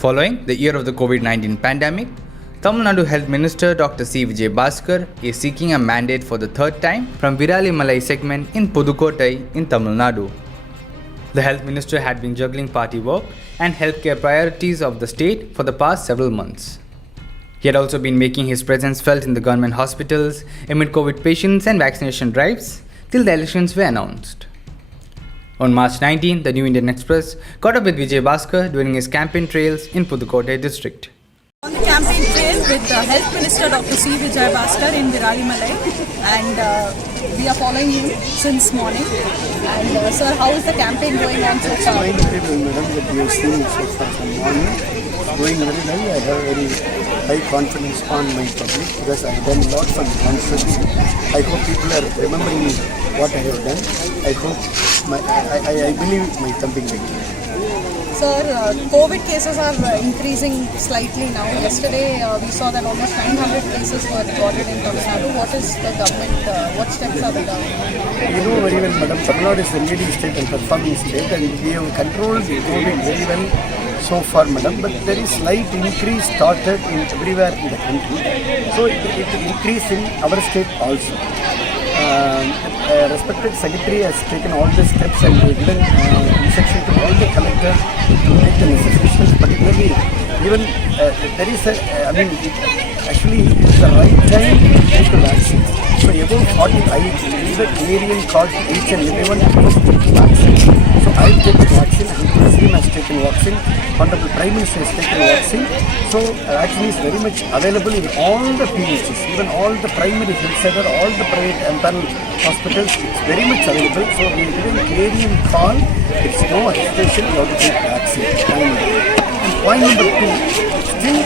Following the year of the COVID-19 pandemic, Tamil Nadu Health Minister Dr. C. Vijay Bhaskar is seeking a mandate for the third time from Viralimalai segment in Pudukkottai in Tamil Nadu. The Health Minister had been juggling party work and healthcare priorities of the state for the past several months. He had also been making his presence felt in the government hospitals amid COVID patients and vaccination drives till the elections were announced. On March 19, the New Indian Express caught up with Vijay Bhaskar during his campaign trails in Pudukkottai district. On the campaign trail with the Health Minister Dr. C. Vijay Bhaskar in Viralimalai, and we are following you since morning. And sir, how is the campaign going on so far? It's going very well, madam, that we have seen so far from morning. It's going very well. I have very high confidence on my public because I have done a lot from constituency. I hope people are remembering what I have done. I hope I believe my campaign victory. Sir, COVID cases are increasing slightly now. Yesterday, we saw that almost 900 cases were recorded in Tamil Nadu. What is the government, what steps are the government? You know very well, madam, Tamil Nadu is a leading state and performing state, and we have controlled COVID very well so far, madam. But there is slight increase started in everywhere in the country. So it increase in our state also. Respected secretary has taken all the steps and given instruction to all the collectors to take the necessary steps. Particularly, even there is actually it's the right time to take the vaccine. So above 40, I give a clarion call to each and everyone to take the vaccine. So I take the vaccine, the team has taken vaccine, Honorable Prime Minister has taken vaccine. So vaccine is very much available in all the PHCs, even all the primary health center, all the private and panel hospitals, it's very much available. So we are giving a clarion call, it's no hesitation, you have to take vaccine. And point number two, still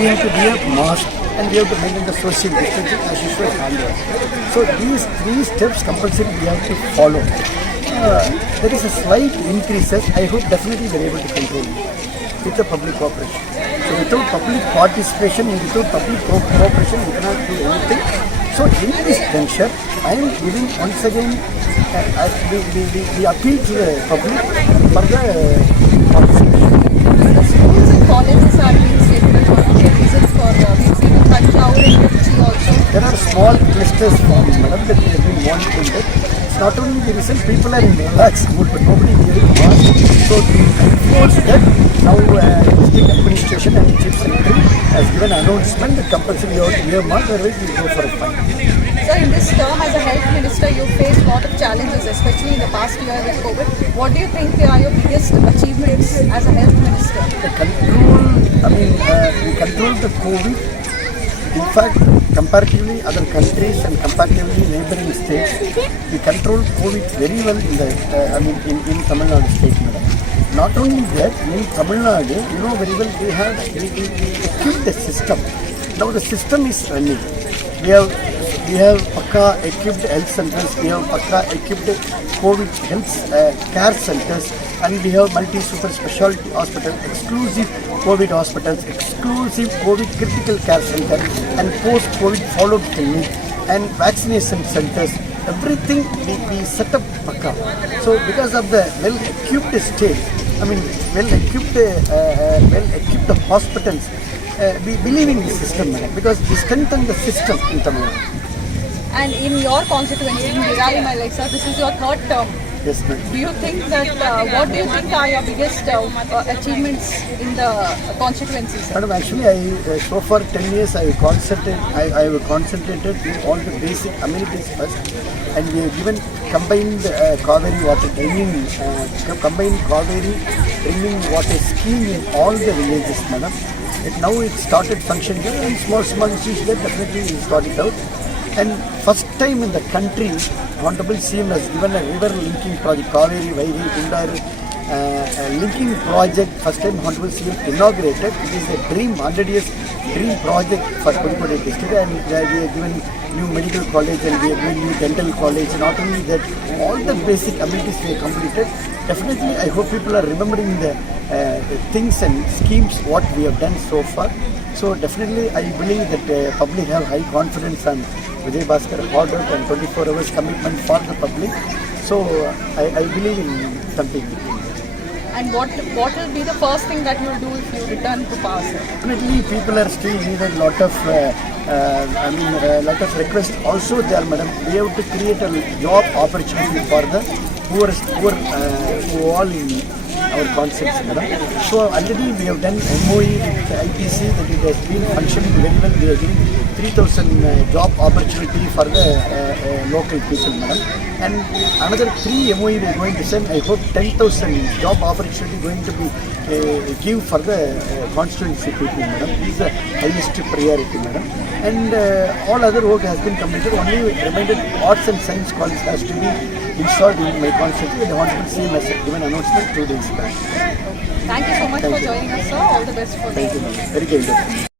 we have to wear mask and we have to maintain the social distancing as usual. So these three steps compulsory we have to follow. There is a slight increases. I hope definitely we are able to control it with the public cooperation. So without public participation and without public cooperation, we cannot do anything. So in this juncture, I am giving once again, we appeal to the public for the Schools and colleges are being stated for reasons for we've seen Tanjore and Trichy also. There are small clusters formed, madam, that we have been monitoring. It's not only the reason people are in relaxed mood, but nobody wearing mask. So to enforce that, now district administration and chief secretary has given an announcement that compulsory you have to wear mask, otherwise we will go for a fine. So in this term as a health minister, you faced a lot of challenges, especially in the past year with COVID. What do you think are your biggest achievements as a health minister? The control, we control the COVID. In fact, comparatively other countries and comparatively neighboring states, we control COVID very well in the, in Tamil Nadu state, madam. Not only that, in Tamil Nadu, you know very well, we equipped the system. Now the system is running. We have Pakka equipped health centers, we have Pakka equipped COVID health care centers, and we have multi-super specialty hospitals, exclusive COVID hospitals, exclusive COVID critical care center, and post-COVID follow-up clinic, and vaccination centers. Everything we set up Pakka. So because of the well-equipped state, well-equipped hospitals, we believe in the system, because we strengthen the system in Tamil Nadu. And in your constituency, in Viralimalai, sir, this is your third term. Yes, ma'am. Do you think that, what do you think are your biggest achievements in the constituency, sir? Madam, actually, so far 10 years I have concentrated in all the basic amenities first, and we have given combined Kaveri water drinking, combined Kaveri drinking water scheme in all the villages, madam. Now it started functioning and small issues there definitely we got it out. And first time in the country, Honorable CM has given a river linking project, Kaveri, Vaigi, Pindar linking project. First time Honorable CM inaugurated. It is a dream, 100 years dream project for Pudukkottai district, and we have given new medical college and we have given new dental college. Not only that, all the basic amenities we have completed. Definitely, I hope people are remembering the things and schemes what we have done so far. So definitely, I believe that public have high confidence on Vijay Bhaskar, hard work and 24 hours commitment for the public. So I believe in something. And what will be the first thing that you will do if you return to power, sir? Definitely, people are still needed lot of, lot of requests. Also, there, madam, we have to create a job opportunity for the poor, who all in our concepts, madam. So already we have done MOE with IPC that it has been functioning very well. We are giving 3,000 job opportunity for the local people, madam. And another 3 MOE we are going to send. I hope 10,000 job opportunity going to be give for the constituency people, madam. This is the highest priority, madam. And all other work has been completed. Only reminded arts and science college has to be installed in my constituency. The Honorable CM has given announcement 2 days back. Thank you so much for joining us, sir. All the best for Thank you, madam. Very kind.